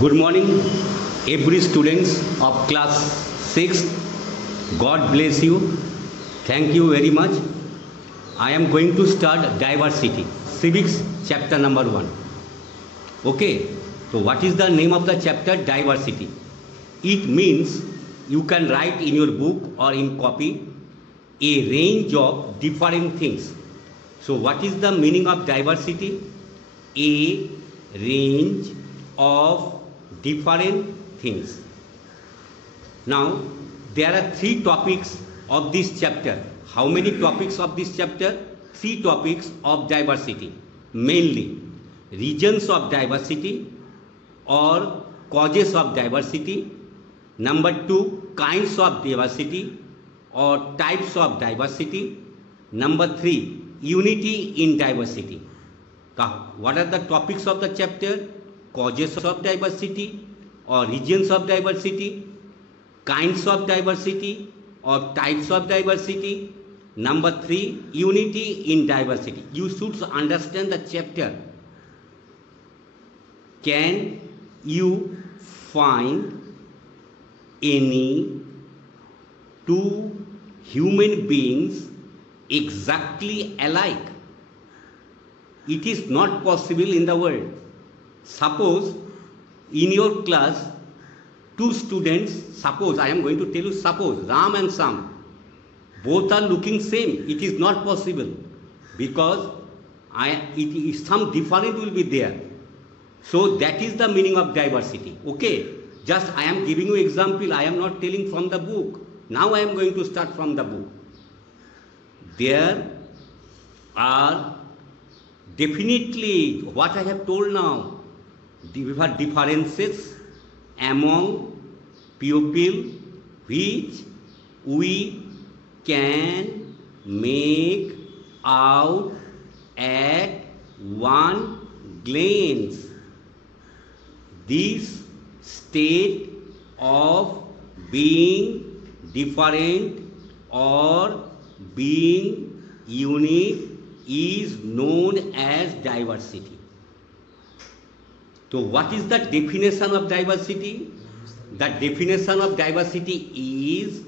Good morning, every students of class 6. God bless you. Thank you very much. I am going to start diversity, civics chapter number 1. Okay, so what is the name of the chapter? Diversity. It means you can write in your book or in copy a range of different things. So what is the meaning of diversity? A range of different things. Now there are 3 topics of this chapter. How many topics of this chapter? 3 topics of diversity. Mainly reasons of diversity or causes of diversity. Number 2, kinds of diversity or types of diversity. Number 3, unity in diversity. What are the topics of the chapter? Causes of diversity or regions of diversity, kinds of diversity or types of diversity. Number 3, unity in diversity. You should understand the chapter. Can you find any 2 human beings exactly alike? It is not possible in the world. Suppose in your class 2 students, suppose I am going to tell you, suppose Ram and Sam, both are looking same. It is not possible because some difference will be there. So that is the meaning of diversity. Okay, just I am giving you example. I am not telling from the book. Now I am going to start from the book. There are definitely what I have told now. Differences among people which we can make out at one glance. This state of being different or being unique is known as diversity. So what is the definition of diversity? The definition of diversity is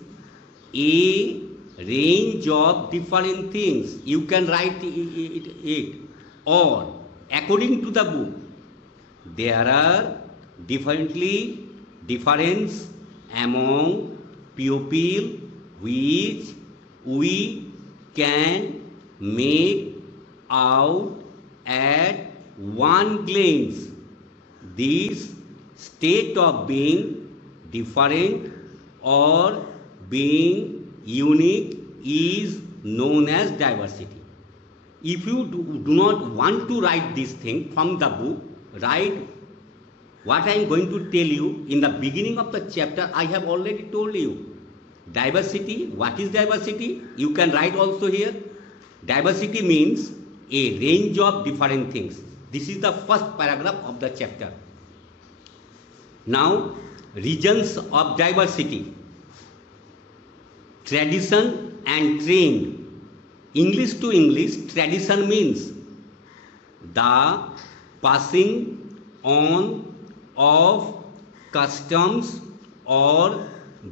a range of different things. You can write it or according to the book, there are difference among people which we can make out at one glance. This state of being different or being unique is known as diversity. If you do not want to write this thing from the book, write what I am going to tell you in the beginning of the chapter. I have already told you. Diversity, what is diversity? You can write also here. Diversity means a range of different things. This is the first paragraph of the chapter. Now, regions of diversity. Tradition and trend. English to English, tradition means the passing on of customs or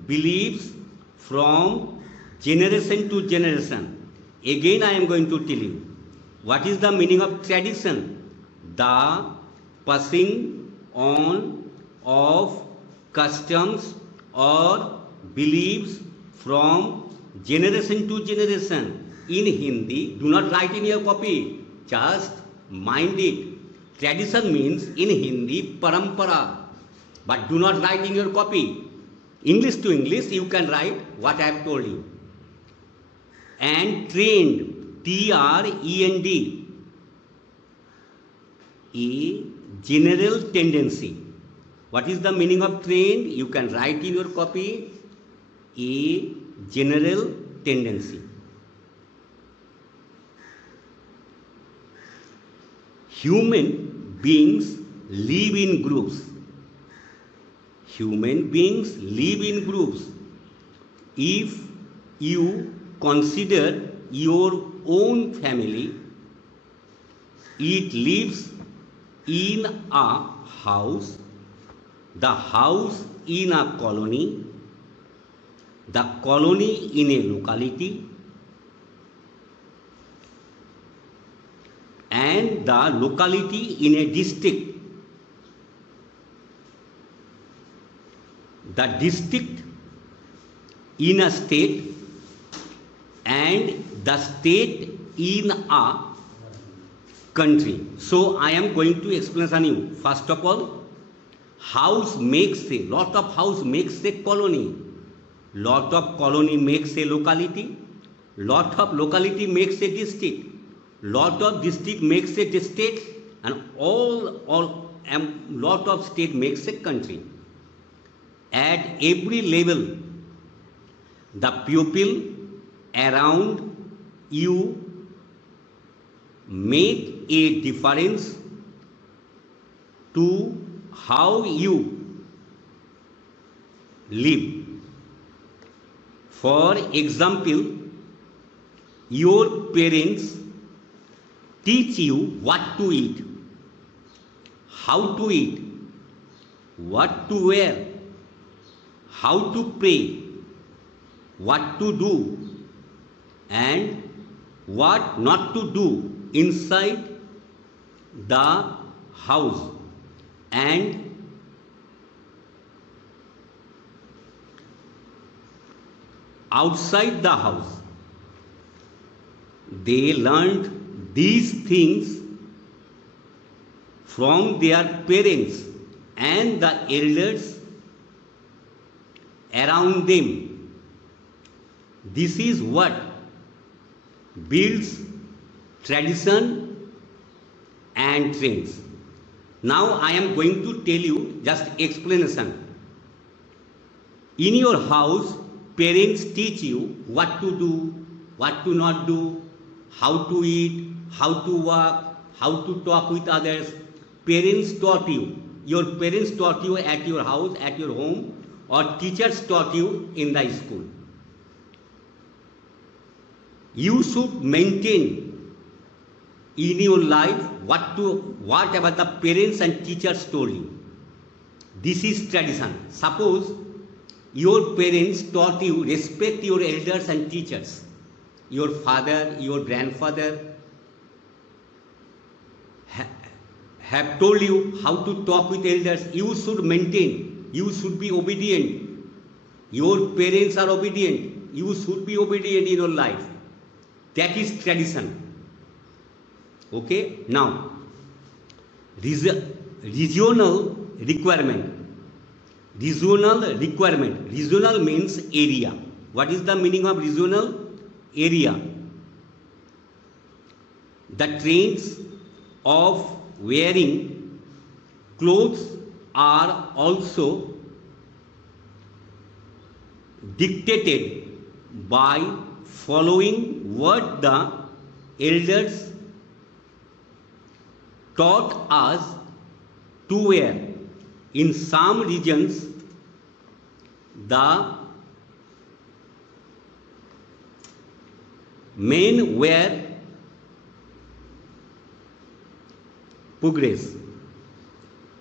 beliefs from generation to generation. Again, I am going to tell you. What is the meaning of tradition? The passing on of customs or beliefs from generation to generation. In Hindi, do not write in your copy, just mind it. Tradition means in Hindi, parampara, but do not write in your copy. English to English, you can write what I have told you. And trend, T-R-E-N-D, a general tendency. What is the meaning of trend? You can write in your copy, a general tendency. Human beings live in groups. Human beings live in groups. If you consider your own family, it lives in a house the house in a colony, the colony in a locality, and the locality in a district. The district in a state, and the state in a country. So I am going to explain you. First of all, house makes a lot of house makes a colony. Lot of colony makes a locality. Lot of locality makes a district. Lot of district makes a state, and lot of state makes a country. At every level, the people around you make a difference to how you live. For example, your parents teach you what to eat, how to eat, what to wear, how to pray, what to do, and what not to do inside the house and outside the house. They learned these things from their parents and the elders around them. This is what builds tradition and trends. Now I am going to tell you just explanation. In your house, parents teach you what to do, what to not do, how to eat, how to walk, how to talk with others. Parents taught you. Your parents taught you at your house, at your home, or teachers taught you in the school. You should maintain in your life whatever the parents and teachers told you. This is tradition. Suppose your parents taught you respect your elders and teachers. Your father, your grandfather have told you how to talk with elders. You should maintain. You should be obedient. Your parents are obedient. You should be obedient in your life. That is tradition. Okay? Now, regional requirement. Regional requirement. Regional means area. What is the meaning of regional? Area. The trends of wearing clothes are also dictated by following what the elders taught us to wear. In some regions, the men wear pugres.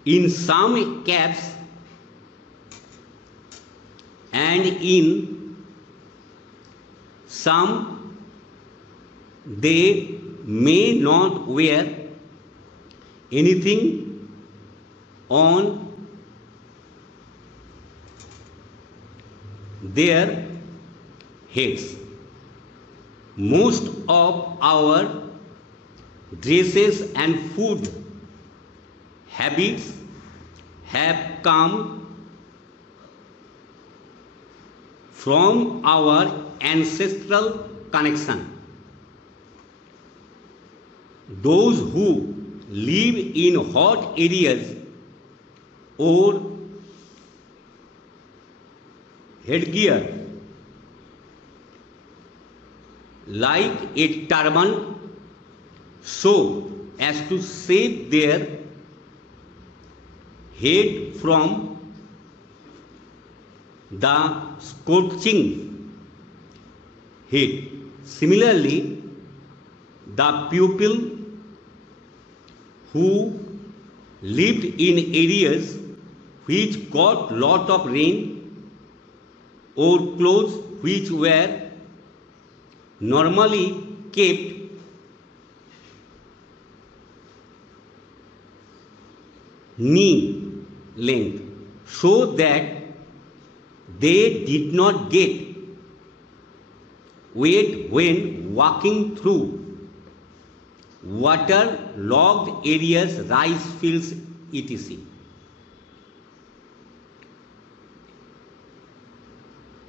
In some caps, and in some they may not wear anything on their heads. Most of our dresses and food habits have come from our ancestral connection. Those who live in hot areas or headgear like a turban so as to save their head from the scorching heat. Similarly, the people who lived in areas which got lot of rain, or clothes which were normally kept knee length so that they did not get wet when walking through water-logged areas, rice fields, etc.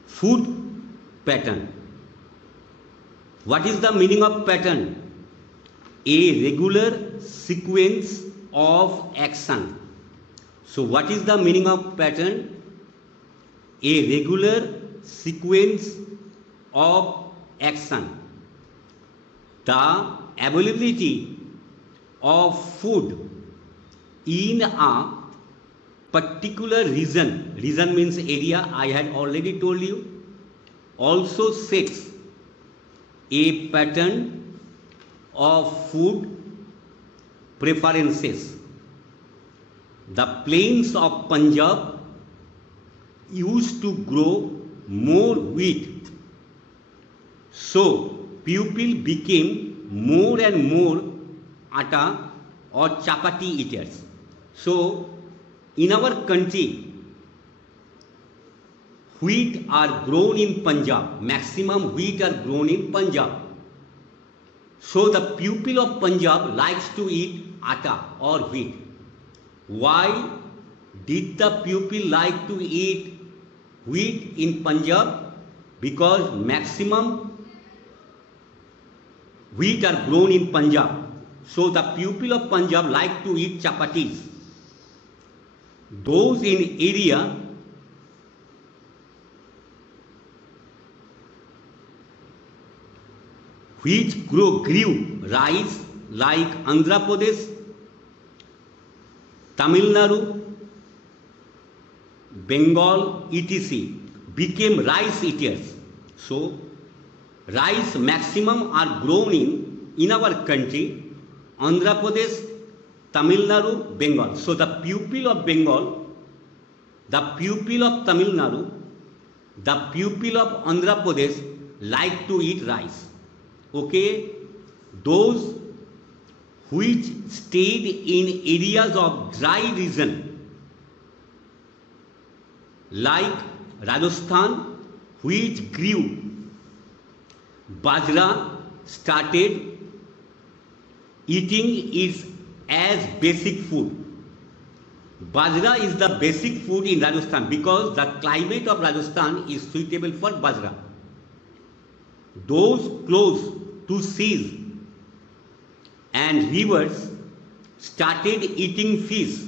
Food pattern. What is the meaning of pattern? A regular sequence of action. So what is the meaning of pattern? A regular sequence of action. The availability of food in a particular region means area, I had already told you, also sets a pattern of food preferences. The plains of Punjab used to grow more wheat, so people became more and more atta or chapati eaters. So in our country, wheat are grown in Punjab, maximum wheat are grown in Punjab. So the people of Punjab likes to eat atta or wheat. Why did the people like to eat wheat in Punjab? Because maximum wheat are grown in Punjab. So the people of Punjab like to eat chapatis. Those in area which grew rice like Andhra Pradesh, Tamil Nadu, Bengal, etc. became rice eaters. So rice maximum are grown in our country, Andhra Pradesh, Tamil Nadu, Bengal. So the people of Bengal, the people of Tamil Nadu, the people of Andhra Pradesh like to eat rice. Okay, those which stayed in areas of dry region like Rajasthan, which grew bajra, started eating it as basic food. Bajra is the basic food in Rajasthan because the climate of Rajasthan is suitable for bajra. Those close to seas and rivers started eating fish,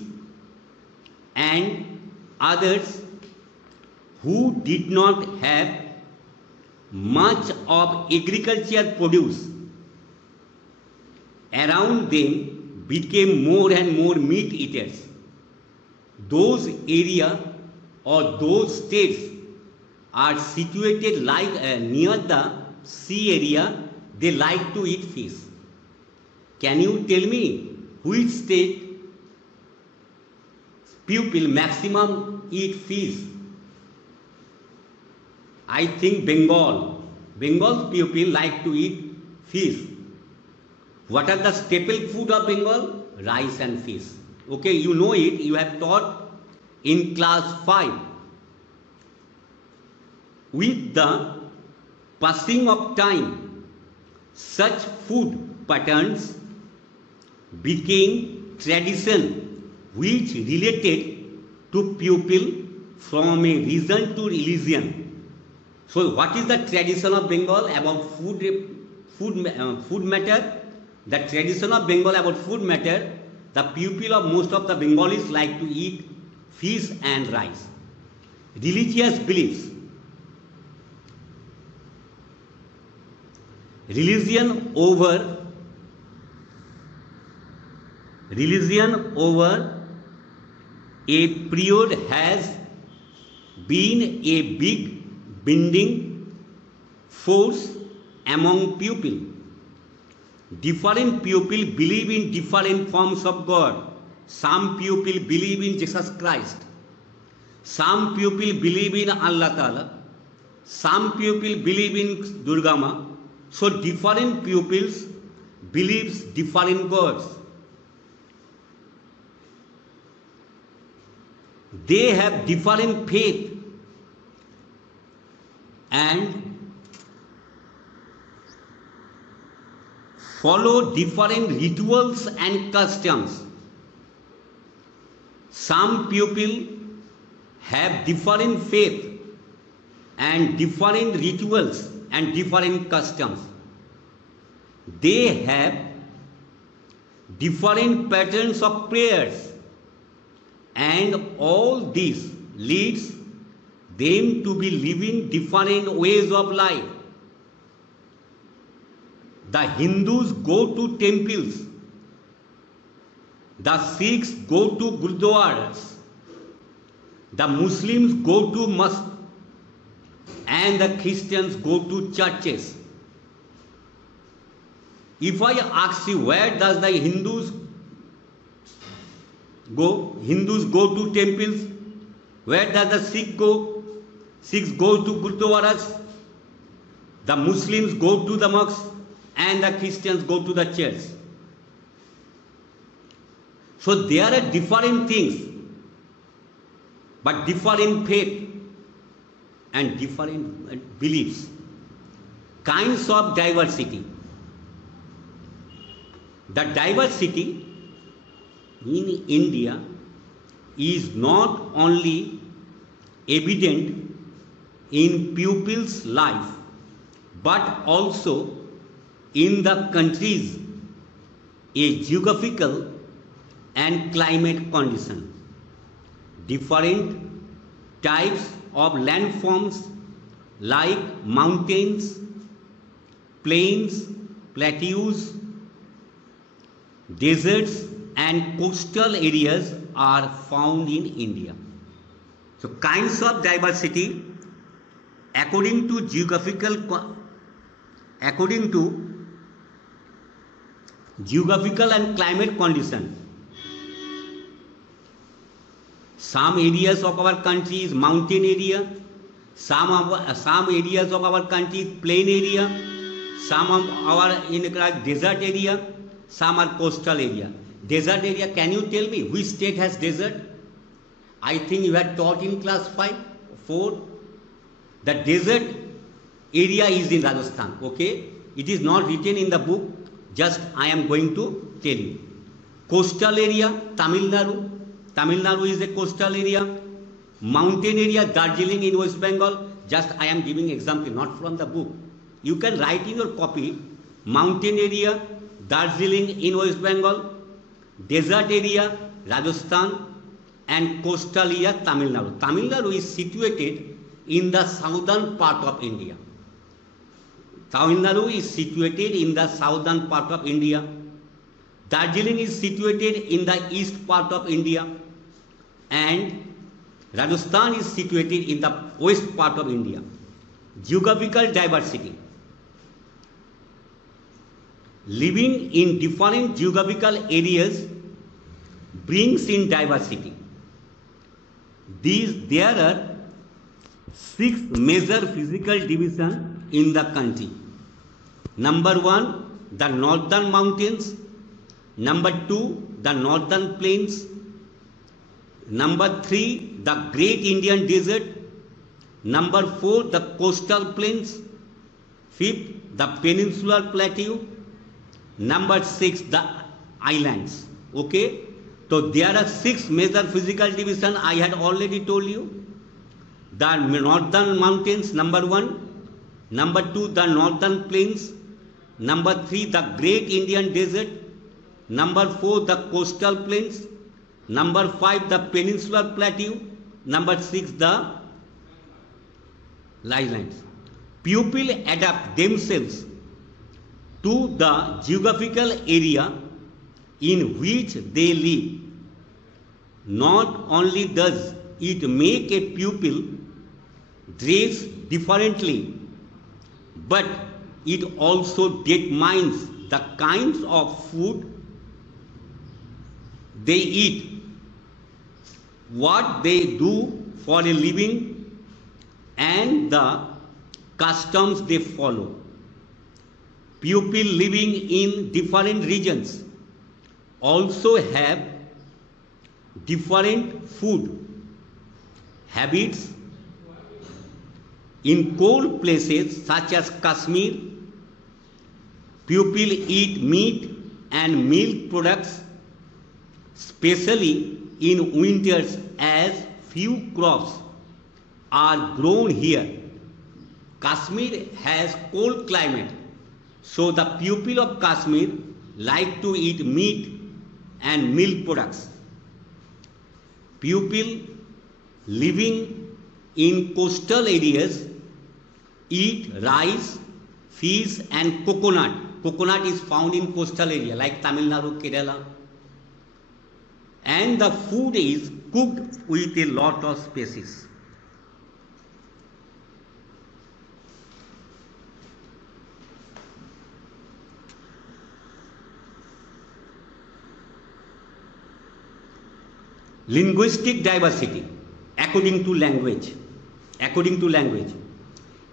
and others who did not have much of agriculture produce around them became more and more meat eaters. Those area or those states are situated like near the sea area, they like to eat fish. Can you tell me which state people maximum eat fish? I think Bengal. Bengal's people like to eat fish. What are the staple food of Bengal? Rice and fish. Okay, you know it, you have taught in class 5. With the passing of time, such food patterns became tradition which related to people from a region to religion. So what is the tradition of Bengal about food matter? The tradition of Bengal about food matter, the people of most of the Bengalis like to eat fish and rice. Religious beliefs. Religion over a period has been a big binding force among people. Different people believe in different forms of God. Some people believe in Jesus Christ. Some people believe in Allah Ta'ala, some people believe in Durga Ma. So different pupils believes different gods. They have different faith and follow different rituals and customs. Some people have different faith and different rituals and different customs. They have different patterns of prayers, and all this leads them to be living different ways of life. The Hindus go to temples, the Sikhs go to gurdwaras, the Muslims go to mosques, and the Christians go to churches. If I ask you, where does the Hindus go? Hindus go to temples. Where does the Sikh go? Sikhs go to gurdwaras. The Muslims go to the mosques, and the Christians go to the church. So there are different things, but different faith and different beliefs, kinds of diversity. The diversity in India is not only evident in pupils' life, but also in the country's a geographical and climate condition. Different types of landforms like mountains, plains, plateaus, deserts and coastal areas are found in India. So kinds of diversity according to geographical and climate condition. Some areas of our country is mountain area, some areas of our country is plain area, some of our desert area, some are coastal area. Desert area, can you tell me which state has desert? I think you had taught in class 4. The desert area is in Rajasthan, okay? It is not written in the book, just I am going to tell you. Coastal area, Tamil Nadu. Tamil Nadu is a coastal area. Mountain area, Darjeeling in West Bengal. Just I am giving example, not from the book. You can write in your copy, mountain area, Darjeeling in West Bengal, desert area, Rajasthan, and coastal area, Tamil Nadu. Tamil Nadu is situated in the southern part of India. Tamil Nadu is situated in the southern part of India. Darjeeling is situated in the east part of India. And Rajasthan is situated in the west part of India. Geographical diversity. Living in different geographical areas brings in diversity. There are 6 major physical divisions in the country. Number 1, the northern mountains. Number 2, the northern plains. Number 3, the Great Indian Desert. Number 4, the coastal plains. 5th, the peninsular plateau. Number 6, the islands. Okay? So there are 6 major physical divisions I had already told you. The northern mountains, number 1. Number 2, the northern plains. Number 3, the Great Indian Desert. Number 4, the coastal plains. Number 5, the peninsular plateau. Number 6, the islands. Pupils adapt themselves to the geographical area in which they live. Not only does it make a pupil dress differently, but it also determines the kinds of food they eat, what they do for a living and the customs they follow. People living in different regions also have different food habits. In cold places such as Kashmir, people eat meat and milk products, especially in winters as few crops are grown here. Kashmir has cold climate, so the people of Kashmir like to eat meat and milk products. People living in coastal areas eat rice, fish and coconut. Coconut is found in coastal area like Tamil Nadu, Kerala. And the food is cooked with a lot of spices. Linguistic diversity according to language.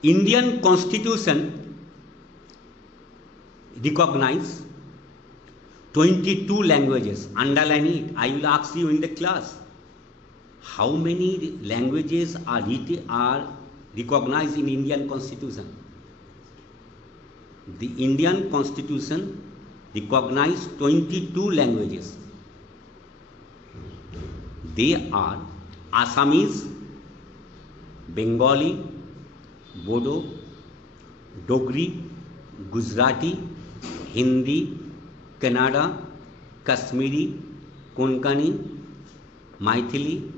Indian Constitution recognize 22 languages. Underline it. I will ask you in the class. How many languages are recognized in Indian Constitution? The Indian Constitution recognizes 22 languages. They are Assamese, Bengali, Bodo, Dogri, Gujarati, Hindi, Kannada, Kashmiri, Konkani, Maithili,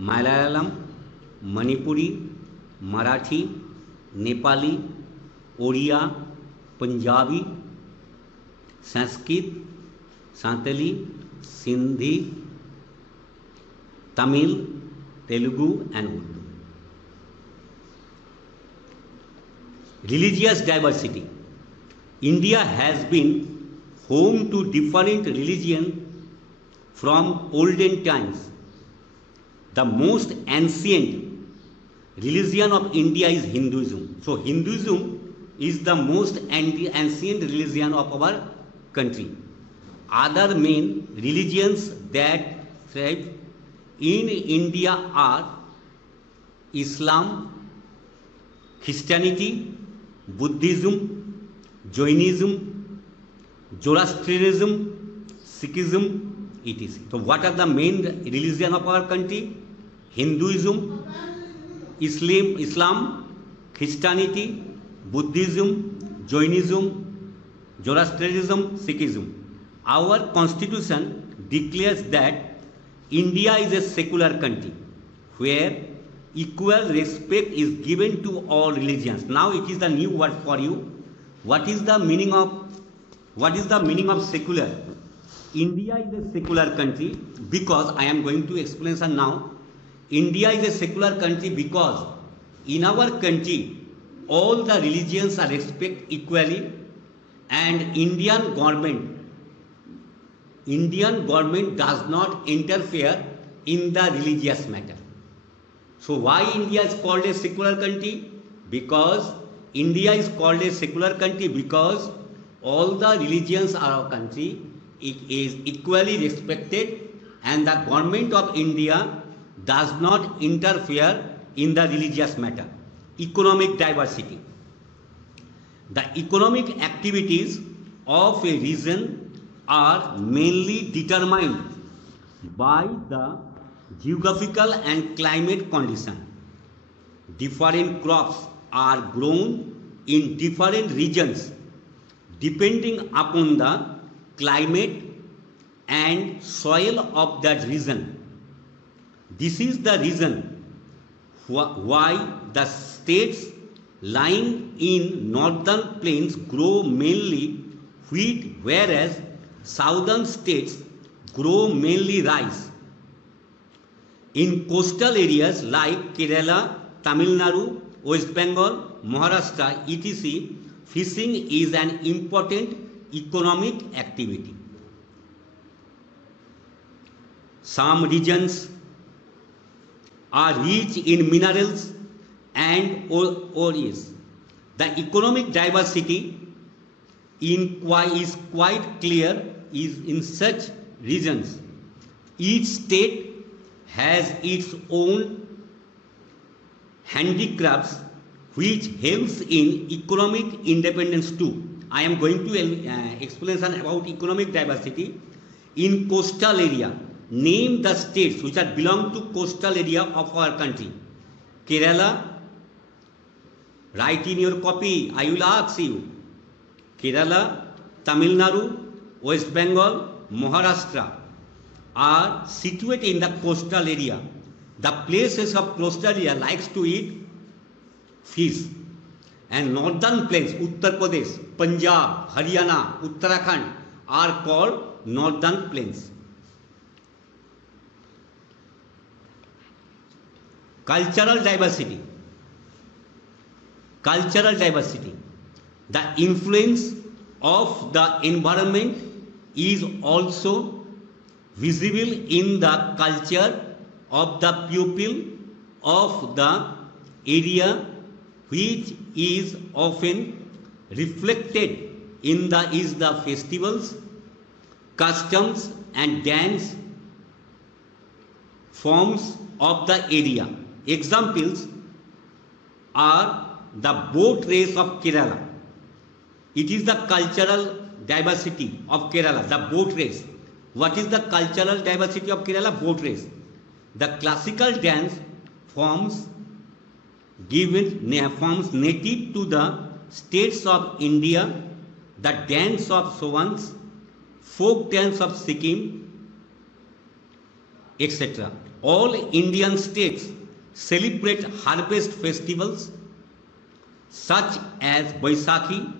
Malayalam, Manipuri, Marathi, Nepali, Oriya, Punjabi, Sanskrit, Santali, Sindhi, Tamil, Telugu and Urdu. Religious diversity. India has been home to different religions from olden times. The most ancient religion of India is Hinduism. So Hinduism is the most ancient religion of our country. Other main religions that thrive in India are Islam, Christianity, Buddhism, Jainism, Zoroastrianism, Sikhism, etc. So what are the main religion of our country? Hinduism, Islam, Christianity, Buddhism, Jainism, Zoroastrianism, Sikhism. Our constitution declares that India is a secular country where equal respect is given to all religions. Now it is the new word for you. What is the meaning of secular? India is a secular country because I am going to explain now. India is a secular country because in our country all the religions are respected equally, and Indian government does not interfere in the religious matter. So why India is called a secular country? Because India is called a secular country because all the religions of our country is equally respected, and the government of India does not interfere in the religious matter. Economic diversity. The economic activities of a region are mainly determined by the geographical and climate condition. Different crops are grown in different regions depending upon the climate and soil of that region. This is the reason why the states lying in northern plains grow mainly wheat, whereas southern states grow mainly rice. In coastal areas like Kerala, Tamil Nadu, West Bengal, Maharashtra, etc., fishing is an important economic activity. Some regions are rich in minerals and ores. The economic diversity is quite clear is in such regions. Each state has its own handicrafts which helps in economic independence too. I am going to explain about economic diversity. In coastal area, name the states which are belong to coastal area of our country. Kerala, write in your copy, I will ask you. Kerala, Tamil Nadu, West Bengal, Maharashtra are situated in the coastal area. The places of coastal area likes to eat fish. And northern plains, Uttar Pradesh, Punjab, Haryana, Uttarakhand are called northern plains. Cultural diversity. Cultural diversity. The influence of the environment is also visible in the culture of the people of the area, which is often reflected in the festivals, customs and dance forms of the area. Examples are the boat race of Kerala. It is the cultural diversity of Kerala, the boat race. What is the cultural diversity of Kerala? Boat race. The classical dance forms forms native to the states of India, the dance of Sowans, folk dance of Sikkim, etc. All Indian states celebrate harvest festivals such as Baisakhi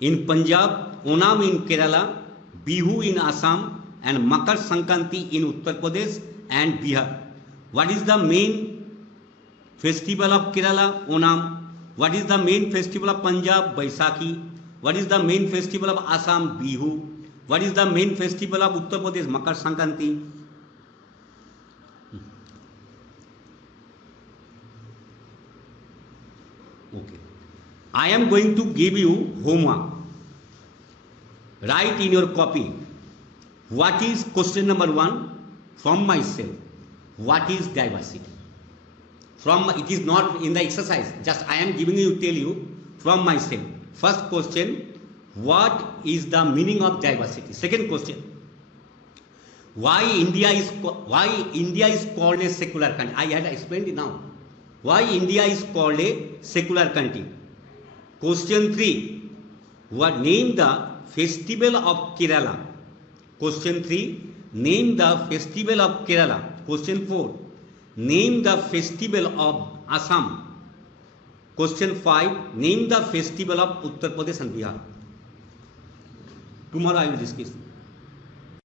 in Punjab, Onam in Kerala, Bihu in Assam and Makar Sankranti in Uttar Pradesh and Bihar. What is the main festival of Kerala? Onam. What is the main festival of Punjab? Baisakhi. What is the main festival of Assam? Bihu. What is the main festival of Uttar Pradesh? Makar Sankranti. Okay. I am going to give you homework. Write in your copy. What is question number 1 from myself? What is diversity? It is not in the exercise. Just I am giving you, tell you from myself. First question, what is the meaning of diversity? Second question, why India is called a secular country? I had explained it now. Why India is called a secular country? Question 3, name the festival of Kerala. Question 3, name the festival of Kerala. Question 4, name the festival of Assam. Question 5, name the festival of Uttar Pradesh and Bihar. Tomorrow I will discuss.